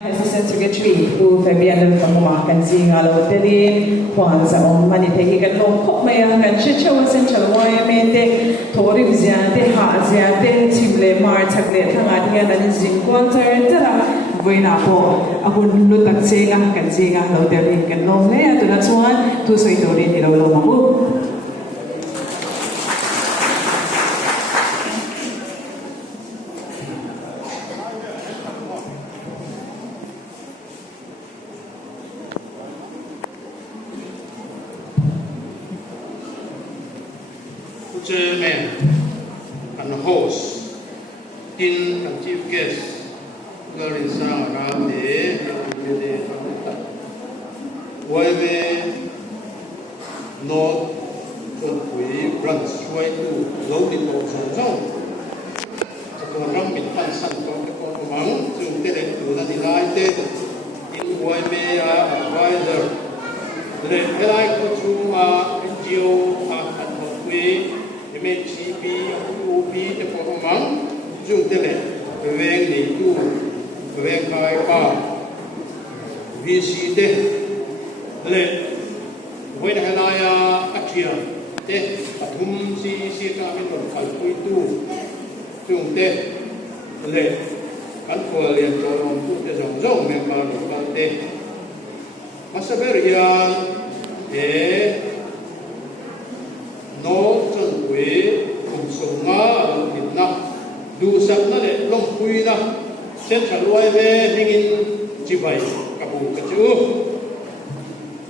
Assistant Secretary who Fabian Kamuma kan singa lo teli kwanza on mani tegi kan lo kop maya kan chicha wasen chalwai mete thori bziante ha ziante chimle mar chakle thanga dia nan jing kwanza tara voina po akun lu tak chenga kan singa lo teli kan lo ne atuna chuan tu soi tori ni lo mamu Chairman and host in and chief guest Larissa Ramde Wame North Chonpui Branch Way to Loading of Song Song Ram Bin Tan San Kong the Komang to get it to the delighted in Wame advisor the Helai Kutuma NGO and Hotway MHCP, UP, the Pomang, Jungtele, Veng Li Tu, Veng Kai Pa, VC De, Le, Wen Hanaya Achia, De, Atum Si Kamin of Kalpui Tu, Jungte, Le, Kankualian Joron Tu, the Zong member of Kalte, Masaberian, no chân quế cùng sông ngã Việt Nam đủ sạch nó để lông quy na trên cả loài về hình chỉ vậy cả bù cả chữ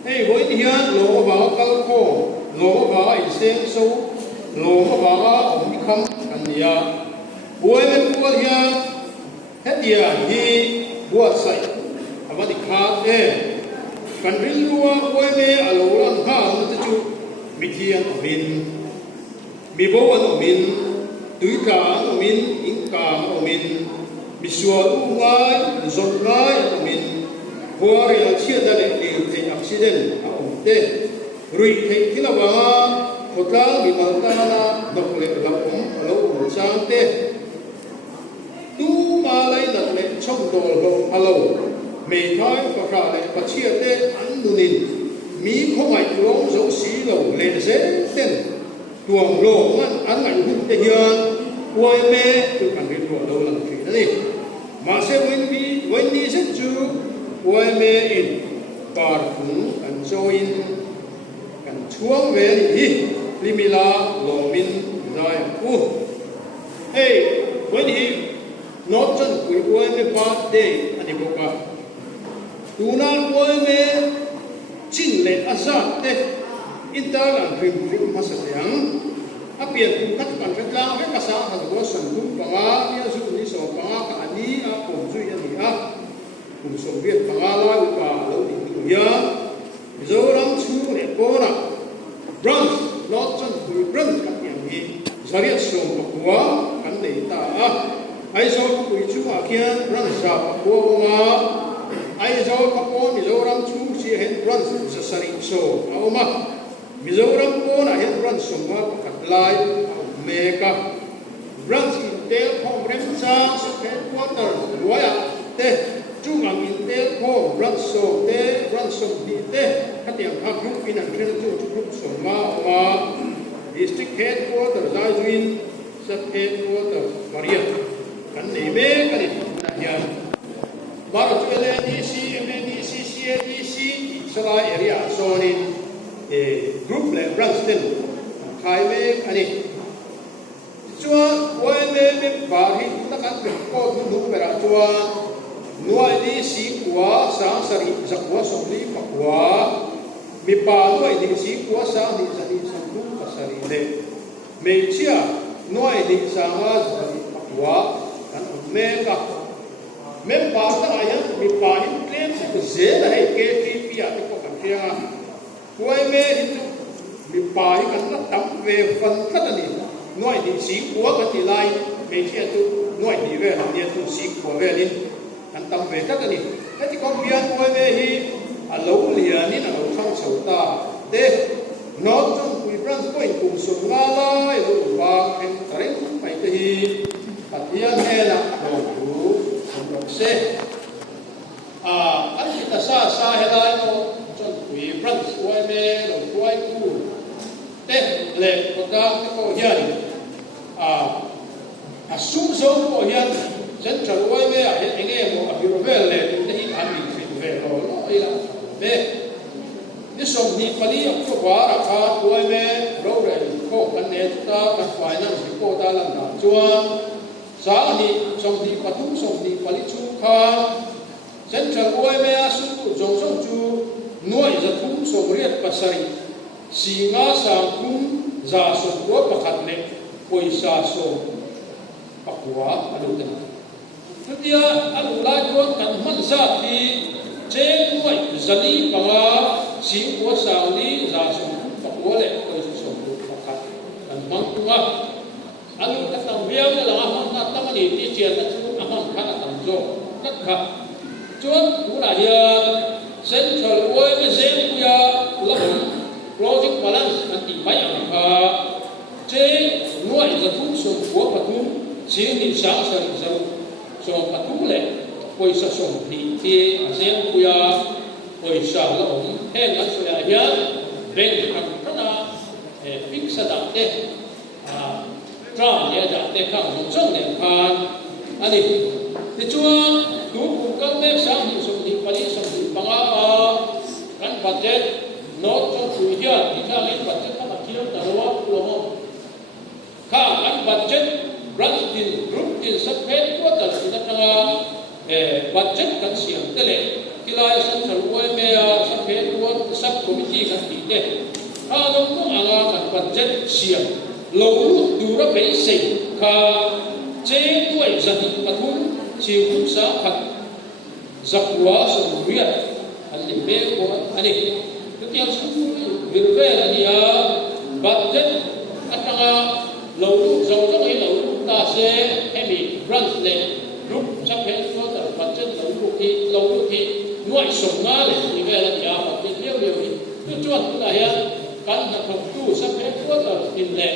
hey với hiện lỗ vào cao khô lỗ vào ai sen sâu lỗ vào ông đi khăm anh ya buổi bên buổi hiện hết dia hi buat sai apa di khát kan rin lua buổi về ở lỗ lăng ha nó chú mi thiên ở min mi bố anh ở min túi cả ở min in cả ở min mi xua u ngay giọt ngay ở min hoa ria chia ra để điều thành accident ở ông tê rồi thấy khi nào vàng một tháng bị mang ta na độc lệ làm ông ở lâu sang tê tu mà lấy độc lệ trong đồ đồ alo mày nói có cả lệ và chia tê ăn đồ nín Mỹ không phải tuồng dấu xí lầu lên dễ tên tuồng lỗ ngăn ăn ngắn hút tê hiền quay mê từ cảnh viên của đâu làm thủy đó đi mà sẽ quên đi rất chú quay mê in bà cũng cảnh cho in cảnh chuông về đi limila lỗ min dài hey quên đi nó chân quỷ quay mê ba đê anh đi bộ cả tu nan quay mê chính lệ azat te inta lang phim masayang apian kum kat kan reklang ka sa ha go san kum panga ya su ni so panga ka ani a pom ju ya ni a kum so viet panga la u ka lo ni tu ya zoram chu ne pora branch lot chan ku branch ka yang ni zariat so pakwa kan de ta a ai so ku chu a kian branch sa pakwa ma ai zo kapon Mizoram chu si hen run sa sari so auma Mizoram po na hen run so ma katlai meka run in tel home rem sa headquarter loya te chu ang in tel home run so di te katiang ha group in ang tren chu group so ma district headquarter Zaiwin sa headquarter Maria kan nei me kan na yan baru tu LNDC, MNDC, CNDC, salah area zone group le Branston, Kaime, ani. Cuma OMM bagi takkan berkau dulu berat cuma nuai di si kuah sang sari zakwa sobli pakwa mipalu di si kuah sang di sari sabdu pasari le. Mencia nuai di sang sari pakwa kan mereka memang tak ayam mipahin klaim sebezel hai KTP atau kokantia kuai me itu mipahin kan tam ve fan kan ni noi di si kuah kan tilai mencia tu noi di ve dia tu si kuah ve ni kan tam ve kan ni jadi kompian kuai me hi alau lian ni nak orang sauta deh not tu branch point kum sungala itu bang entering pai te hi ปัจจัยแน่ละโลกุ se anh chỉ ta sa hay là nó chọn quỷ brand quay mê rồi quay cu tết lệ của ta cái cổ hiền sung sướng cổ hiền dân trở quay mê hiện anh em một biểu về lệ để hiện anh mình về rồi nó là mêนี่ส่งที่ปลีก็ว่าราคาตัวเม่เราเรียนโคกันเนตากันฝ่ายนั้นสิโคตาลังดาจวนสามีส่งที่ปทุมส่งที่ปลีชูคาเส้นจังอวยเม่สุจงส่งจูหน่วยจะทุ่มส่งเรียกปัสสิสีงาสังคุมจะส่งตัวประคัดเล็กปุยสาส่งปักหัวอดุกันทุกอย่างอดุลายจวนกันมันซาทีเจ้าหน่วยจะดีปังสิหัวสาวนี้จะส่งปักหัวเล็กปุยส่งตัวประคัดกันมังตัวอดุกันตั้งเบี้ยแล้วอาหารนั่นตั้งนี่ที่เชียร์นั่นคืออาหารข้าตั้งโจนักขับจวนผู้ใดเส้นทางอวยไม่เส้นกุยาละหงโปรเจกต์บาลานซ์อันที่ไม่ยังค่ะเจ้หน่วยจะทุ่มส่งหัวปฐุมสิ่งที่สร้างสรรค์ส่งปฐุมเลยไปส่งที่เส้นกุยาไปส่งละหงแห่งนั้นสุดยอดเป็นคำพนาฟิกซ์ดับเตะตรามเนี่ยดับเตะข้างของช่องเนี่ยผ่านอันนี้ที่จวนดูกุกันเล็กสร้างที่ส่งที่ปฏิส่งที่ปังกันบัตเจ็ตโน้ตจงคุยเยอะที่ข้าเล่นบัตเจ็ตข้ามาเที่ยวแต่ละวันลงข้ากันบัตเจ็ตรัฐดินรุกดินสักเพศตัวแต่ละที่นั่นบัตเจ็ตกันเสียงเตะที่ลายสังสรรค์ไว้เมียสักเพศตัวสักคอมมิตี้กันตีเตะข้าลงต้องอ่างกันบัตเจ็ตเสียงลงรูปดูระเบิดสิ่งข้าเจ้าด้วยจะติดปฐุมชิวทุกสาขัดจักรวาลสมบูรณ์อันนี้เบลกว่าอันนี้ทุกอย่างสุดวิเวณอันนี้บัดเจ็ตอันนั้นเราเราต้องให้เราตาเสียให้มีรันเลยรูปสักเพลงก็แต่บัดเจ็ตเราลูกที่หน่วยส่งงานเลยวิเวณอันนี้บัดเจ็ตเลี้ยวทุกจวนทุกอย่างการทำตู้สักเพลงก็แต่กินเลย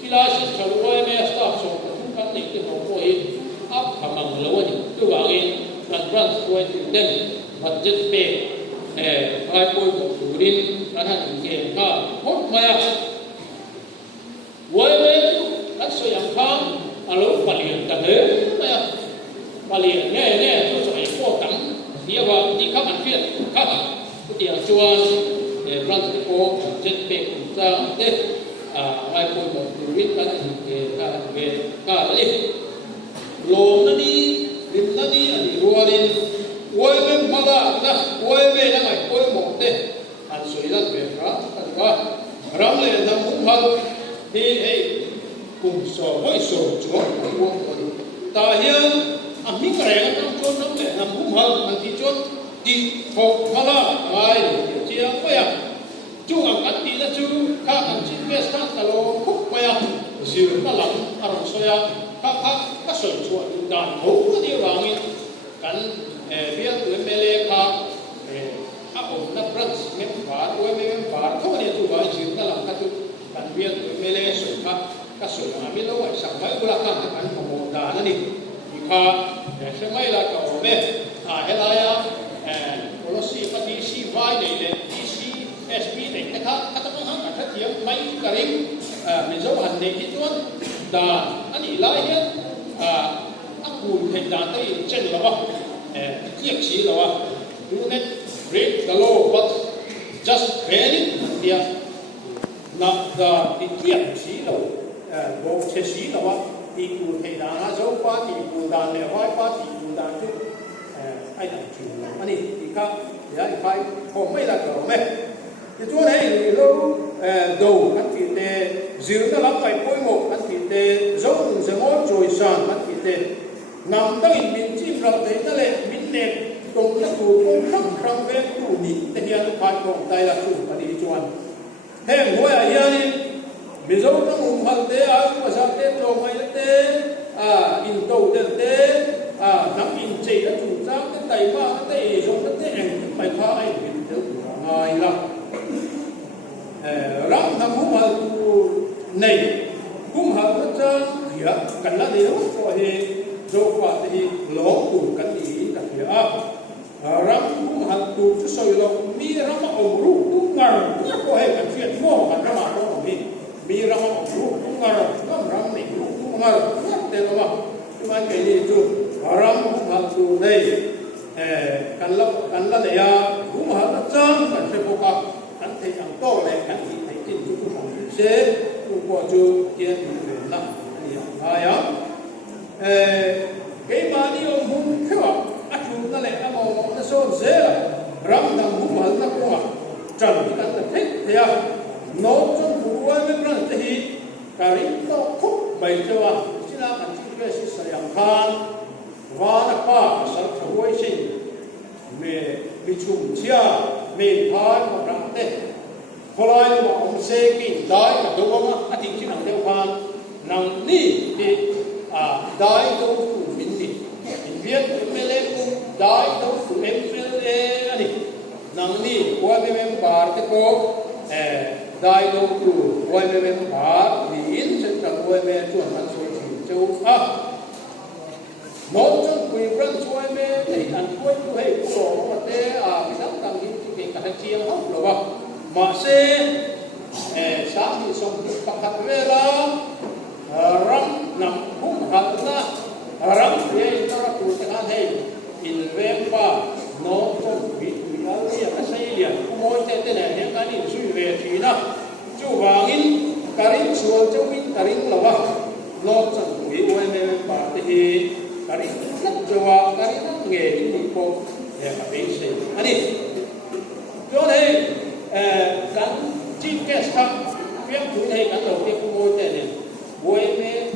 กีฬาสิ่งชาวไว้แม่สตาฟส่งทุกการนี้ที่เราพูดอัพทำมันแล้ววันนี้ตัวว่าเองรันตัวที่เด่นบัดเจ็ตเปย์ไอ้ปุยบอกดูดินอันนั้นเองก็หดมาไว้รักษาอย่างพังอารมณ์ปลีนแต่เดิมนะปลีนเนี่ยตัวสมัยพวกกันเดี๋ยวว่าที่ข้ามันเพี้ยนข้าตัวเดียวชวนรันตัวเจ็ตเปย์คุณจะเด็ดไอ้ปุยบอกดูดินกันก็เลยโลมนั่นนี่ริมนั่นนี่อันนี้รัวดินโวยเป็นมาละนะโวยเป็นยังไงโวยหมดเด้อันสวยนั่นเป็นครับอันว่ารำเลยทำมุ้งพันที่ให้กลุ่มสอบไว้สอบจวบวงกันแต่เฮียอันนี้ก็แรงต้องจนน้ำเลยทำมุ้งพันอันที่จนที่หกมาละไปเจียไปอ่ะจู่อันกันดีนะจู่ข้าอันชิ้นเวสต์ตลอดคุกไปอ่ะสิวมาหลังอารมณ์สวยอ่ะข้าก็สวยชัวร์ด่านทุกข์ที่วางเงินกันเบี้ยตัวเมเลคาอาผมนับรัฐเงินฝาตัวเมเลฝาเขาเนี่ยตัวว่าจีนนั่นแหละก็ตัวกันเบี้ยตัวเมเลสวยครับก็สวยงามไม่รู้ว่าสักไว้กุหลาบกันกันของโมดานั่นนี่อีกค่ะใช่ไหมล่ะก็เม่เฮลายาโพลิซีปฏิชีวายเนี่ยดีซีเอสพีเนี่ยนะครับถ้าต้องหันกันเทียมไม่กระริ่งมีเจ้าหันเด็กที่ตัวดาอันนี้ลายเนี่ยกูเห็นด่านได้เช่นหรอวะเรียกสีหรอวะดูเนี่ย break the law but just ban it เดียวนับด่านที่เรียกสีหรอบอกเชสีหรอวะที่กูเห็นด่านเจ้าป้าที่กูด่านเนี่ยไว้ป้าที่กูด่านทุกไอ้ด่านจูอันนี้ที่ข้าเดี๋ยวไอ้ใครผมไม่ได้หรอกแม่ที่ตัวไหนเราดูอันที่เตะจิ๋วนั่นรับไปป่วยหมดอันที่เตะจงจะงอจอยสานอันที่เตะนำตั้งมินจีเราเตะนั่นแหละมินเน็ตตรงนั้นถูกตรงครั้งเวกตู้นี้แต่เฮียนผ่านของไตละถูกปฏิจวนแห่งหัวเฮียนี่มิโซต้องอุ้มหันเตะภาษาเตะตรงไปเตะอินโตเตะนักอินเจแล้วถูกจ้างเตะไตมาเตะจงเตะแห่งไปพาไอ้เป็นเจ้าไงล่ะรักทำหุ้มหันตูในหุ้มหันพระเจ้าเหี้ยกันละเดียวก็เฮโจกว่าที่หลงตูกันอีกแต่เหี้ยรัก tu chú soi lo mi ra mà ông ru tu ngar nhớ có hay cần chuyện mua cần ra mà có mi ra mà ông ru tu ngar ngam ram này ru tu ngar nhớ tên mà mà cái gì chú ram hal tu này cần là này à cũng hal là chân cần phải có cả cần thấy ăn to này cần thấy tin chú cũng không sẽ cũng có chú kia thì là à cái mà đi ông hùng khứa chú nó lại nó nó số dễ là ram đằng hùng hal nó cũng trần cái cần là thích thì à nó trong vụ ai mới rằng thì cái nó khúc bày cho à chỉ là cần chỉ cái sự sử dụng khan và nó pa sản xuất huế sinh về bị trùng chia về thái và răng tê hồi lại mà ông sẽ kinh đại mà đúng không á thì chỉ năng theo khan năng ni thì đại đâu cũng mình đi mình biết mình lên cũng đại đâu cũng em phải anh năng ni qua bên em bar cái cô đại đâu cũng qua bên em bar thì in sẽ chẳng qua bên chuẩn ăn suy chỉ châu một trong quỷ rắn suy mê thì ăn quay tu hay tu đồ mà thế cái sáng tăng cái cả chiang học rồi吧mà sẽ sáng thì sống bậc hạt về là răng nằm hung hạt na răng về nó ra tu cái hay in về ba nó trong quỷ quỷ áo liền cái xây liền mỗi cái này những cái này suy về thì nó chú vàng in cái này xuân châu in cái này là ba nó trong quỷ quay về ba thì cái này rất rồi cái này nghề những gì cô để cả bên xây anh đi cho nên cái chim cái sắc việc tuổi này cái đầu tiên của ngôi này quay về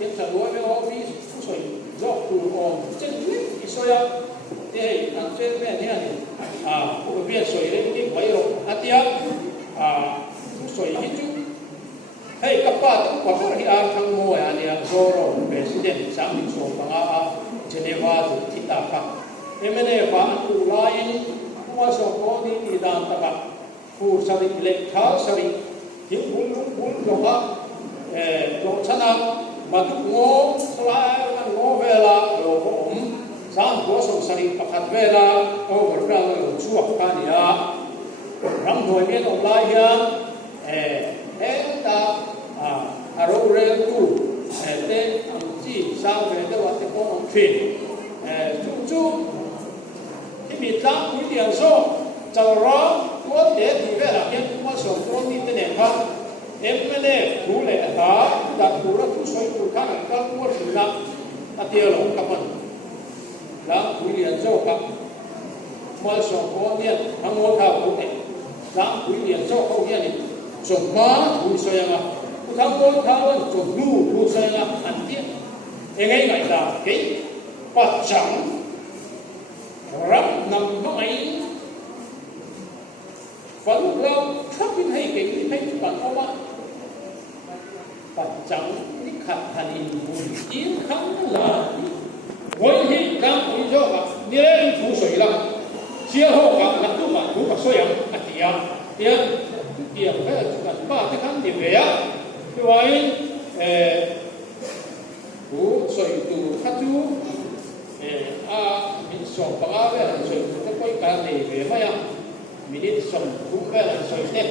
trên sân quay về office soi dọc đường on trên lít cái soi á thì anh trên bên này của bên soi lên cái quay rồi tia soi hết chút hay các bạn có phải là thằng mua anh em rồi president sang đi xuống bằng Geneva thì thị ta khác em này phản tu lại mua số có đi đàn ta cả phụ sa đi lệ tháo sa đi những bún đó đó chân mà tụi ngô lại ngô về là đồ ổn sáng có số sa đi bắt về là over ra là chuột cái này rắm hồi biết ông lại hiện ta rồi rồi tu để chỉ sang về cái vấn đề của ông truyền chú thì bị tăng quý tiền số cho rõ có thể thì về là cái mà số có đi tới nền khác em mới lấy đủ lệ ta đặt đủ ra chú soi đủ khác các mua sử dụng tiêu lỏng các phần là quý tiền số các mà số có tiền thằng mua thảo cũng thế là quý tiền số không tiền thì số má quý soi mà thằng mua thảo số đủ soi là ăn tiền em ấy là cái bắt chẳng rắp nằm nó ấy và lúc lâu khắp bên hay cái hay bạn có bạn bắt chẳng cái khả hành buồn chiến thắng là với hình cảm với do bạn đi lên thủ水了chia hộ cả mặt tu mà thủ cả soi ăn thì tiền tiền cái là chúng ta cái khăn điểm về á cái vậy thủ水thủ khát chú mình sống bằng về là soi nó có cái này về mấy mình đi sống cũng về là soi tết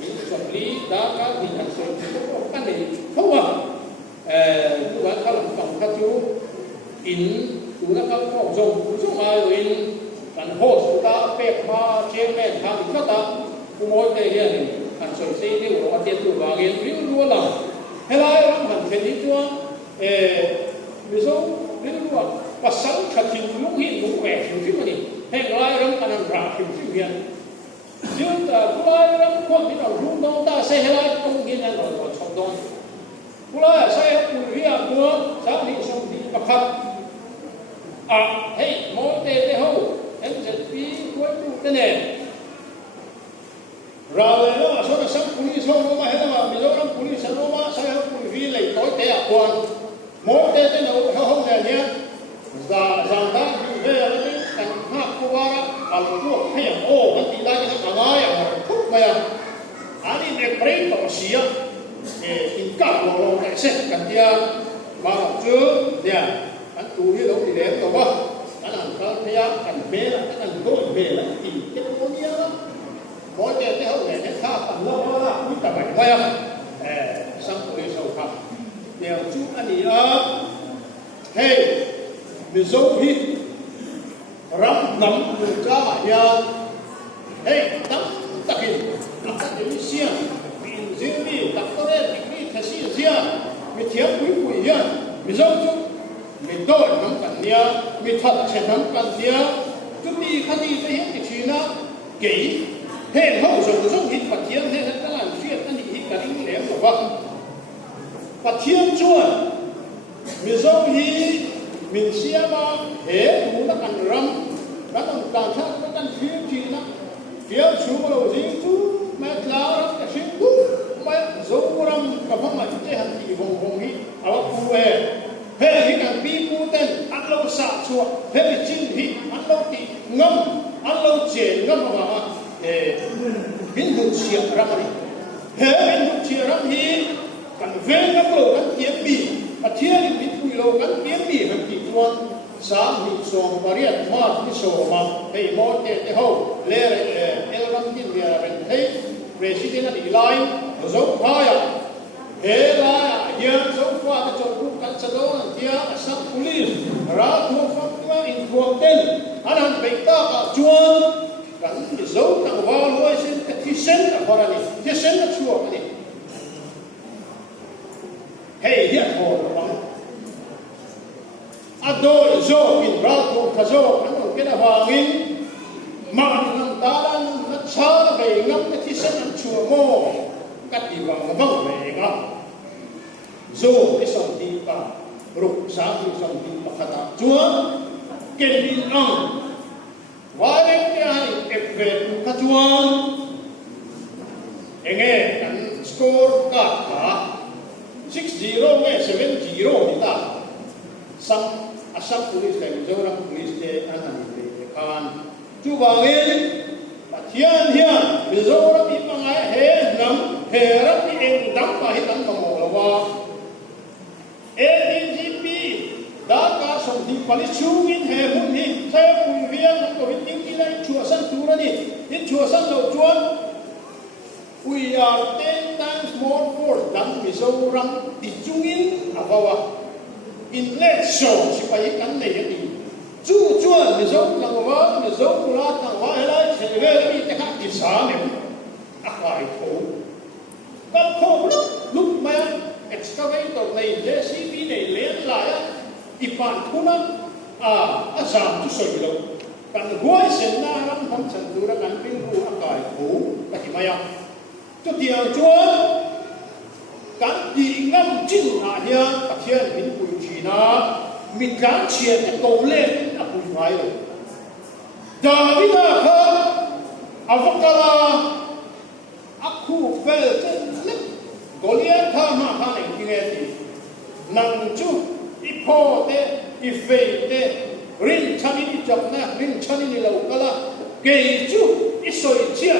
mình sống lý đã các mình làm soi nó có cái này không các bạn làm bằng khát chú in chúng ta có dùng ai rồi cần hỗ trợ ta bếp ma chế men hàng gì đó cũng mỗi cái này cần soi xây đi của tiền tu vàng yên ví dụ là hay là làm hành cái gì cho ví dụ là và sống thật thì lúc hiện lúc khỏe thì chứ mà đi hay là làm ăn ra thì chứ hiện chứ là làm con cái nào lúc đó ta sẽ hay công việc này rồi xong đó là sẽ cùng việc của sáng đi xong đi tập hợp hey mỗi thế hậu em sẽ đi cuối cùng cái này rồi nó số là sống cùng đi xong nó mà hay là bây giờ nó cùng đi xong nó mà sẽ cùng việc lấy tối thế à quan mỗi thế nào không này nhé rằng ta về là cái thằng khác của ba là cuộc hay là vẫn thì đây cái thằng ai thúc mày đi để break tổ xí in cả lỗ cái sẽ cần tiền mà chưa nè anh chú đi đâu thì đến đâu ba anh làm thấy cảnh bé là cái cảnh tôi về là thì cái món nhá mỗi cái hậu này cái khác tầm lâu là cũng tầm mạnh quay à sang tuổi sầu khắp đều chú anh đi hey vì dấu hít rắm nắm được ra nhà hey tắm tắc hình tắc đến xiên vì riêng đi tắc có đấy thì cái gì xiên vì thiếu quý hiền vì dấu chú vì đôi nắm cảnh nia vì thật sẽ nắm cảnh nia chúng đi khá đi phải hiện cái chuyện đó kỹ hệ hậu rồi dấu hít và thiên hệ nó làm chuyện anh hít cả những ném của vợ và thiên chuồn vì dấu hít mình xia mà hệ đủ nó cần râm nó cần tàn sát nó cần phiêu chi nó phiêu chú mà đầu dính chú mẹ lá nó cả xuyên chú mẹ dấu râm cả phong mà chế hẳn thị vòng vòng hít ở bác phù hệ hít càng bi phù tên ăn lâu xạ chua hệ bị chín hít ăn lâu thì ngâm ăn lâu chế ngâm mà biến hụt xịa râm đi hệ biến hụt xịa râm hít cần về các lộ cần kiếm bì và thiên bị cùi lâu cần kiếm bì và kỳ chuan sáng bị sòng và riết mà bị sổ mà hay một cái hậu lê eleven tin về bên thấy president đi lại dấu hai à hệ là hiện dấu qua cái chỗ cũng cần sẽ đó là kia sắp police ra thua pháp qua in quang tên anh ăn bị ta cả chuan cần dấu tặng vào lối xin cái thi sinh là qua đây thi sinh là chua cái này hey hiện hồ bằng adoi zo in rato kazo anh cái là vàng in mà anh ta đang nó xa về ngắm cái thi sinh ăn chua mò cắt đi vàng văng về ngắm zo cái sòng đi cả rục sáng thì sòng đi mà khát chúa cái đi ăn và đến cái này ép về khát chúa nghe anh score cả 6-0 nghe 7-0 đi ta sang asam police này rồi rằng police để anh làm để khan chú vào nghe thiên hiền bây giờ nó bị mang ai hệ nắm hệ rất bị em đắng và hết đắng vào mồ là vào ADGP đã cả sòng thì phải chú in hệ muốn thì theo quy viên nó có những cái này chùa sân chú ra đi những chùa sân đầu chuan we are 10 times more force than bây giờ rằng thì chú in à vào in lệ sổ chỉ phải cắn này cái gì chú chuan bây giờ thằng vợ bây giờ là thằng vợ lại sẽ về đi cái khác thì sáng này phải thấu các thấu lúc mà excavator này JCB này lên lại ipan kuna giảm chút sợi đâu cần huay sen na ram thom chân tu ra cần pin ru akai thấu cái gì mày cho tiền chuan cần đi ngâm chín à nha các thiên mình bùi chỉ na mình gắn chuyện cái cầu lên là bùi phải rồi David ha avakala aku fel lip Goliath ha ma ha này kia thì nang chu ipo te ife te rin chani đi chọc na rin chani đi lâu kala kể chu isoi chia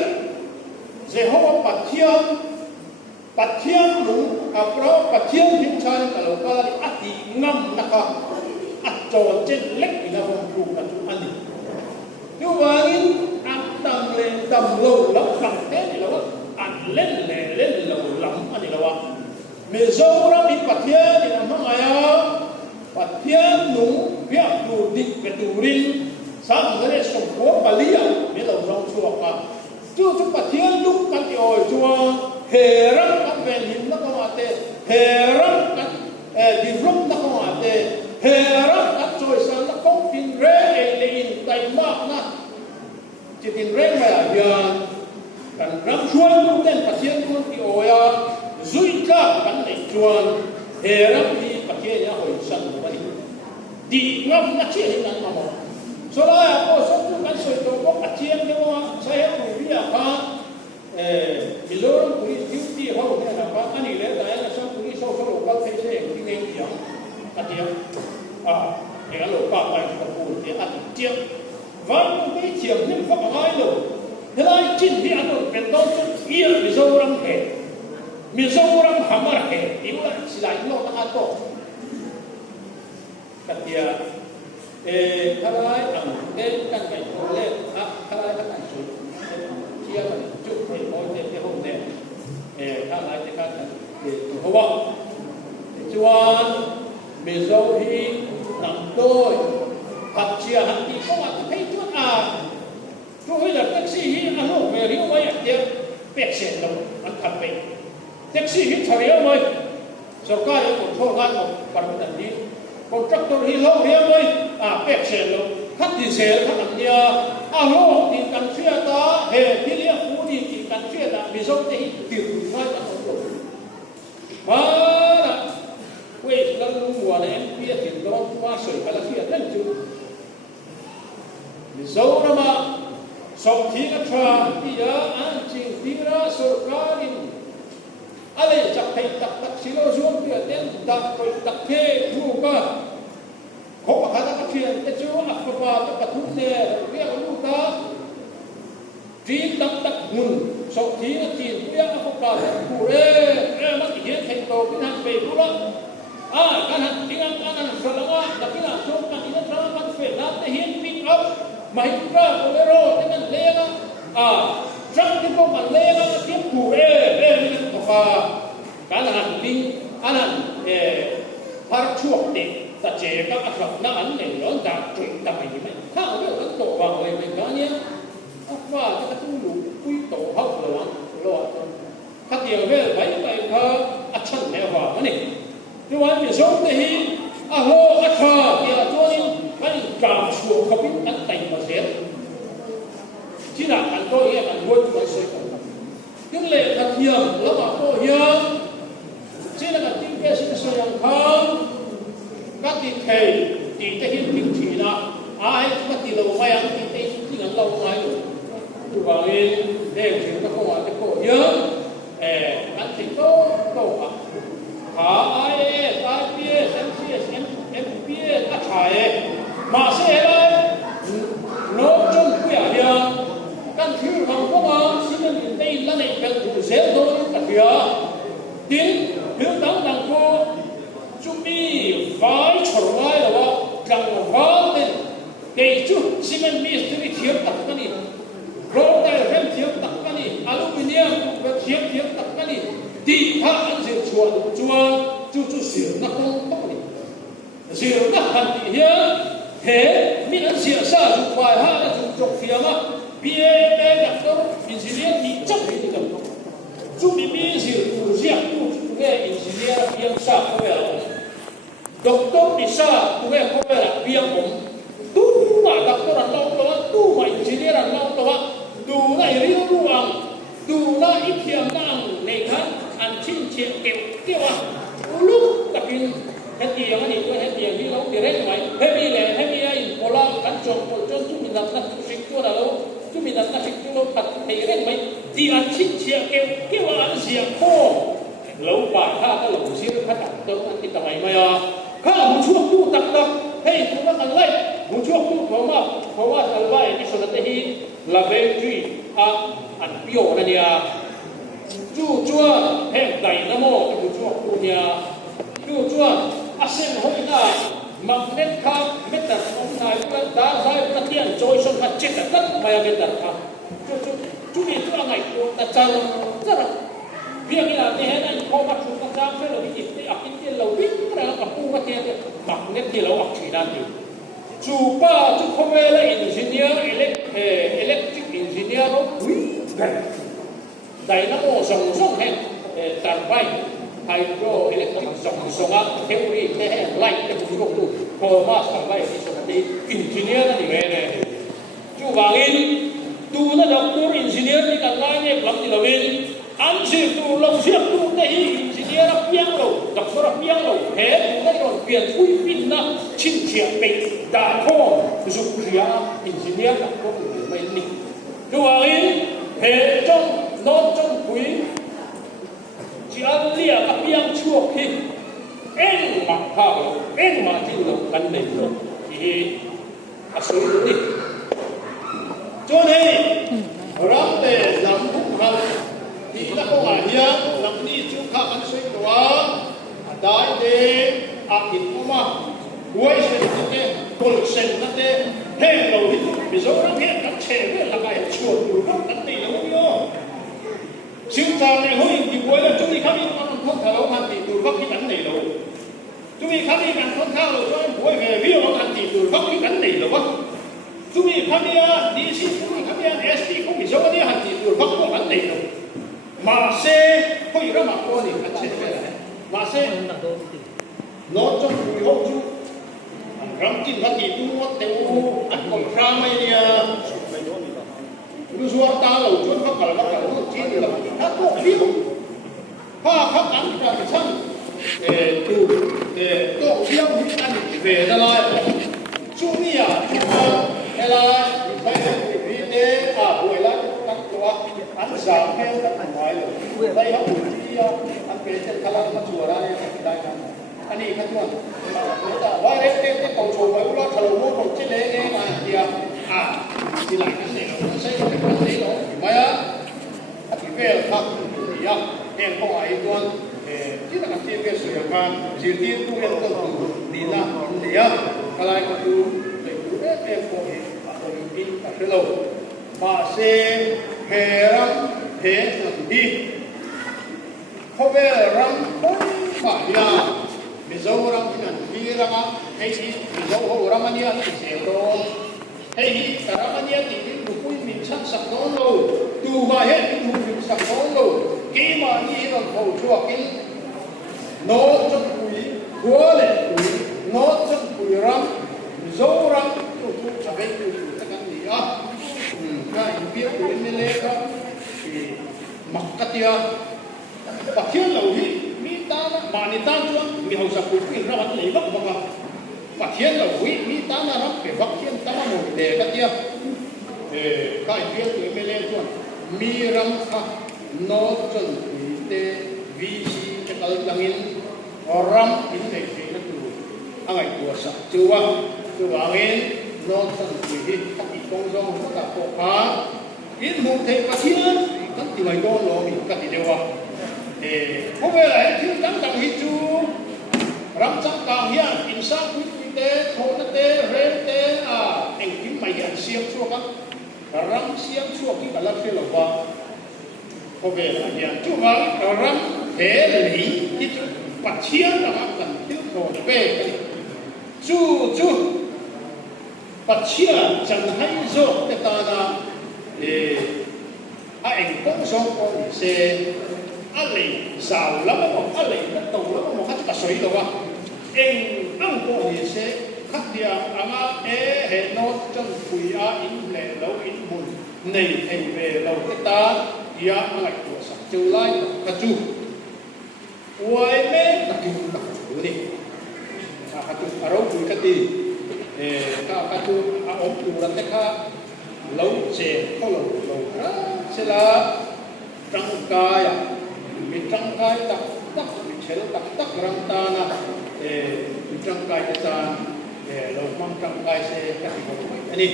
Jehovah Pathian lu apro Pathian hin chani ka lâu kala di ati ngam naka atol chen lek ina vong ku na chu ani tu wangin tam lên tam lâu lắm bằng thế thì lâu ăn lên lâu lắm anh thì lâu mình dâu ra bị bắt thiên thì làm không ai bắt thiên nung việc đủ định về đủ rin sáng giờ này sống cố bà lia mình lâu rong chuộc mà chú bắt thiên lúc cắt thì ôi chua hề răng cắt về nhìn nó không ate hề răng cắt đi lúc nó không ate hề răng cắt rồi sáng nó không tin rê lên tay mắc na chỉ tin rê mà là cần rắm chuan cũng nên phát hiện con thì ôi duy cả cần này chuan hệ rắm đi phát hiện nhà hồi sân của mình đi ngâm nó chỉ hình ảnh mà một số đó là cô số cũng cần soi tổ quốc phát hiện nhưng mà sai hết người bây giờ ha bây giờ cũng đi cứu đi hậu này là các anh ấy tại là sao cũng đi sâu sâu lục các thế sẽ cũng đi nghe tiếng phát hiện để cái lục các bài của cô thì ăn tiếng và cũng đi chiếm những pháp hai lục thế là chính vì anh được bên đó kia bây giờ rắm hệ bây giờ rắm hàm ra hệ ý là chỉ là những lo tăng to cái kia Khai bằng cái căn cái hồ lên khai các bạn chủ chia mà chụp thì mỗi cái hôm này khai cái căn thì không bao chuan mình dâu hi nằm đôi phát chia hẳn thì không ăn thấy chuan chú ấy là taxi hi ăn lúc về riêu mấy tiền bẹt xẹt đâu ăn thầm bẹt taxi hi thằng riêu mấy sau cái một thôn ăn một phần một đi còn tractor hi lâu riêu mấy bẹt xẹt đâu khát thì xẹt khát ăn dia lúc thì cần chia ta hệ thì liệt phú thì cần chia ta mình dâu thì tiền ngay ta không được mà quay lần lũ mùa này em biết thì nó qua sưởi hay là kia rất chứ dấu đó mà sau khi các trà bây giờ anh chỉnh đi ra sửa cá đi anh ấy chắc thấy đặc xí lô xuống bây giờ tên đặc kê thu cả không có khả năng phát triển cái chỗ áp vào tất cả thu nè biết có lúc ta trí đặc nguồn sau khi nó chỉnh biết áp vào cụ ê nó chỉ hiện thành tổ cái hàng về cụ đó kan han tingang kanan salanga dakila so kan ina tra kan fe na te hin pick up mahitra bolero dengan lenga truk ti ko man lenga ti ku ni to ka kan han ding anan par chuok te ta che ka atrap na an ne lo da tri ta mai ni mai ha o kan to wa oi mai ka nia apa ta tu lu pui to hau lo ka ti ve bai bai ka achan ne wa ni nhưng mà mình sống thì lô thờ thì là cho nên cái cảm xúc không biết ăn tình mà thế chỉ là anh tôi nghe anh vui tôi sẽ những lệ thật nhiều lắm mà tôi hiểu chỉ là cái tiếng kia sẽ sử dụng không các cái thầy thì cái hiện tượng chỉ là ai các cái lâu mai ăn thì cái chỉ là lâu mai rồi và nên để chúng ta không phải có nhớ anh thì tốt IAS, IPS, MCS, MPS, mà sẽ là nó trong quỹ địa căn cứ hàng không mà xin lên đây là này cần đủ dễ thôi cả phía đến hướng đẳng đẳng cô chúng đi vai trở lại là what rằng vào đến để chú xin lên mystery thiếu tất cả này rồi đây là thiếu tất cả này aluminium thiếu tất cả này đi thà anh sẽ chuồn chú sửa nó không tốt đi sửa nó hẳn thì hiếm thế mình anh sửa sao chú bài ha là chú trục phía mà bia đặt đâu engineer thì chấp thì được chú bị sửa chú riêng chú nghe engineer bia sao không phải là doctor đi sao chú nghe không phải là bia cũng tu mà doctor là lâu đó tu mà engineer là lâu đó tu lại riêu ruộng tu lại ít hiểm năng này khác anh xin chuyện kêu lúc tập in hết tiền anh đi hết tiền đi lâu thì đấy vậy hết đi ai bỏ la cắn trộn chúng mình làm các chuyện cho là lâu chúng mình làm các chuyện cho lâu thật thì đấy vậy thì anh xin chuyện kêu anh chuyện khô lâu bài ha cái lồng xíu phát đạt tôi anh thì tầm này mày ha một chuột tu tập hey chúng ta cần lấy một chuột tu có mà thằng vai cái số này thì là về truy anh biểu này nha chú chúa hẹn đầy nó mô cái chúa cụ nhà chú chúa xem hội là magnet khác mét đặt ông này cũng đã giải các tiền trôi xong mà chết tất mà mét đặt khác chú biết chú ngày cô ta chờ rất là việc là thế này không bắt chúng ta trang phải là cái gì để áp tiền lâu biết cái là áp khu cái tiền magnet thì lâu áp chỉ đàn gì chú ba chú không phải là engineer electric engineer đâu đại nó có song hen tàn bay hydro electric song theory thế hệ light cái cũng có tu có mà tàn bay thì song thì engineer là gì vậy này chú vàng in tu nó doctor engineer thì cả ngay này làm gì là bên anh chỉ tu lâu xíu tu thế engineer là piang lâu doctor là piang lâu thế nó còn quyền quy pin na chinh chiến bị đã có dùng kia engineer là có mấy nị chú vàng in thế trong nó trong quý chỉ ăn lia các biang chuộc khi em mặc hào em mà chịu lòng cắn này rồi thì sử dụng đi cho nên rắm để làm cũng hăng thì nó không à hiếm làm đi chú khác ăn suy đoán đại để áp dụng mà quay về cái bol sen na te heng lo hi mi zo rang he kan che ve la kai chuột du ro kan ti lo yo siêu cha này hoi thì cuối là chúng mình khám đi ăn thuốc thảo ăn thì từ vắc cái cắn này rồi chúng mình khám đi ăn thuốc thảo rồi cho cuối về ví dụ ăn thì từ vắc cái cắn này rồi vắc chúng mình khám đi xin chúng mình khám đi ăn ST không bị số đi ăn thì từ vắc cái cắn này rồi mà xe hoi ra mặt qua thì cắn xe cái này mà xe nó trong buổi hôm chú rắm chín phát thì tu mất theo ăn còn pram ấy đi lu suar ta lo chun bakal lu chin la ha ko liu ha khap an ta ke chan tu to liu ni an ve da la chu ni ya chu ma la phải vi ne buổi la các tua an sa ke ta mai lo dai ha chi ya an pe chen kala ma chu ra ne dai na ani kha tu ta wa re te ko chu ma lo thalo mo ko chi le ne ma ya thì lại cái này nó sẽ có cái gì đó mà thì về khác thì em không ai tuân chỉ là cái về sự quan chỉ tiên tu em tu đi là thì cái này có tu để tu em có thể đi cái lâu mà sẽ hè răng hè đi không về răng không phải là mình giàu răng thì mình đi răng hay thì mình giàu hồ răng anh thì sẽ rồi hey karamanya tin bukui minsan sakon lo tu ba he tin hu sakon lo ke ma ni ron ho chuakin no chok pui ko le pui no chok pui ram zo ram tu tu chabe tu ta kan ni ka in pia ku ni le ka makkatia pathian lo hi mi ta na ma ni ta chuan mi ho sa ku pi ra wat le bak bak phát hiện là quý mi ta na rap về phát hiện ta một đề cái kia cái việc của mình lên tuần mi ram kha nó chân quý đề vi si cái câu langin ram in đề cái nó tu anh ấy của sa chua angin nó chân quý các cái công dụng của các bộ phá in một thể phát hiện các cái bài đó nó mình các cái điều không phải là thiên đăng đăng hít chu ram chắc càng hiền in sa quý te thô te ren te anh kim mày anh xiêm chua các răng xiêm chua cái cả lắc phía lầu ba có về là nhà chua vắng răng thế lý cái bát chiên là các cần tiêu thổ về cái chu bát chiên chẳng hay rồi cái ta là anh cũng sống con xe anh lấy xào lắm mà anh lấy nó tàu lắm mà hết cả sấy đâu à anh có gì sẽ khắc địa anga hệ nốt chân quỳ in lệ lâu in mùn này thành về lâu cái ta ia lại của sạch châu lai cả chu uai mê đặc chu đi cả chu ở đâu cũng cái gì cả chu ốm chu là cái khác lâu chè có lâu đó sẽ là trăng cay mình trăng cay đặc mình sẽ đặc răng ta na trăng cay ta lâu mang trăng cay sẽ cái gì anh đi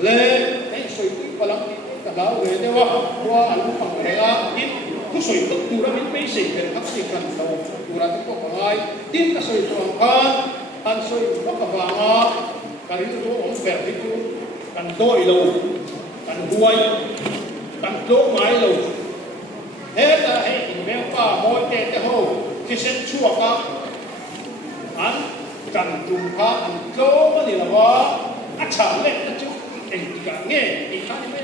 lệ cái sợi tóc và lăng cái lão về đây qua anh phòng này là ít cứ sợi tóc tu ra mình mấy sợi về các sợi cần đầu tu ra tóc có ai tin cái sợi tuồng anh sợi tóc cả vàng cái thứ đó ông bèo cái thứ cần đôi lâu cần đuôi cần lỗ mái lâu hết là hệ mèo pa môi tê hồ thì sẽ chua cả anh cần dùng khá anh lỗ mà thì là quá chả lên nó chứ anh cả nghe thì khá như vậy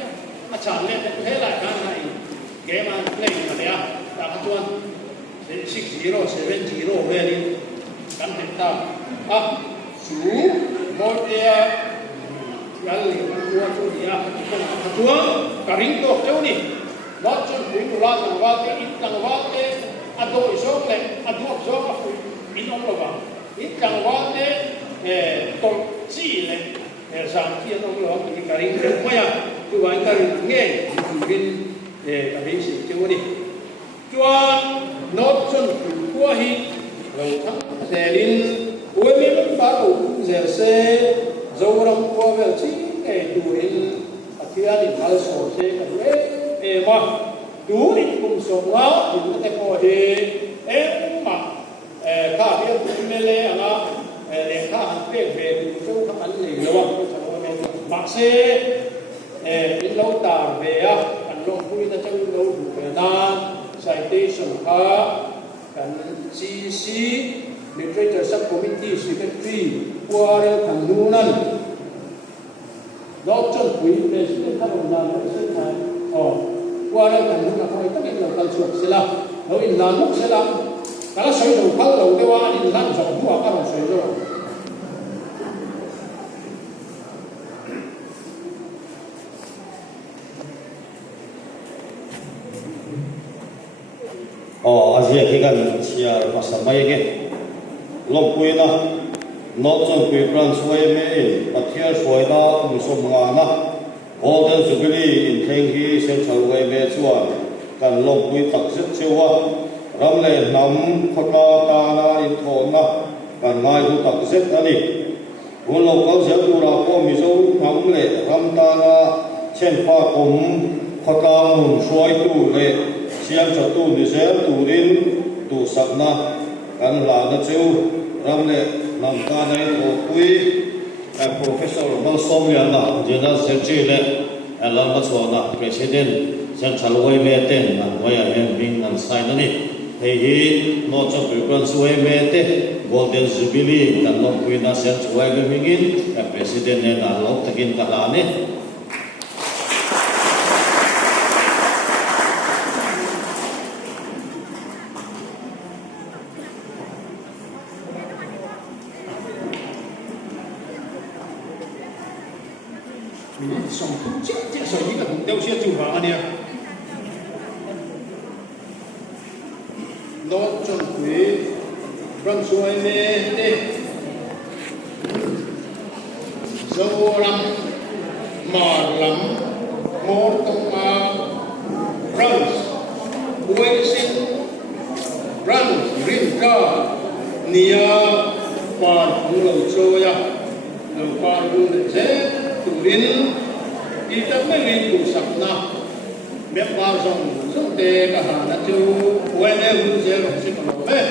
chả lên thế lại cái này cái mà lên mà đấy à đã có tuần 6-0-7-0 về đi cần hiện ta chú một cái cái gì mà chú gì à chú cả rinh tổ châu đi nó chân cũng là thằng vợ cái ít thằng vợ cái đôi số này đôi số là ít ông là ít thằng vợ cái tổ chi này sáng kia ông là cái cái rinh không phải à chú anh ta nghe chú rinh cái rinh gì châu đi chú nó chân của hi lâu tháng giờ đến cuối mình bắt đầu giờ xe dâu rong qua về chỉ cái tuổi thì anh đi vào sổ xe cái mà đủ đi cùng sổ nó thì chúng ta có thể em mà cả biết mình lên là để khá hẳn về châu các anh lì lâu cho cháu em mặc xe in lâu tà về anh long vui ta châu lâu đủ về na citation ha kan CC Literature Subcommittee Secretary Kuarel Kanunan đó chân quý president các ông làm nó sẽ thay Kuarel Kanunan phải tất nhiên là cần suộc sẽ làm nó in làm lúc sẽ làm cả sợi đầu khâu đầu cái qua in làm rộng của các ông sợi rồi Asia khi gần chia mà sắm mấy cái lồng quỳ na nó trong quỳ branch way mấy bắt theo xuôi na một số ngà na Golden Jubilee in theng hi Central way mấy chuan kan lồng quỳ tắc rất chiwa ram le nam khota ta na in thon na kan ngai hu tắc rất ani hun lo kau se tu ra ko mi zo nam le ram ta na chen pha kom khota mun xuôi tu le siang cho tu ni se tu rin tu sakna kan la na cheu ram le nam ta nai to pui professor Balsom ya na general secretary le alam ma chona president central way me ten na way hem bing an sign ani hei hi no cho preference way me te golden jubilee kan lo pui na central way me mingin president ne na lo takin ka la ne sống không chết chết rồi những cái đeo xe chủ hóa này nó chuẩn quý răng xuôi mê tê dâu lắm mà lắm mô tông răng quay sinh răng rinh ca nia và cũng lâu trôi ya lâu qua luôn để thế tu rin đi tới mấy nghìn tu sập na biết bao dòng dòng tê cả hà na chu quên em luôn dễ lòng xin lòng bé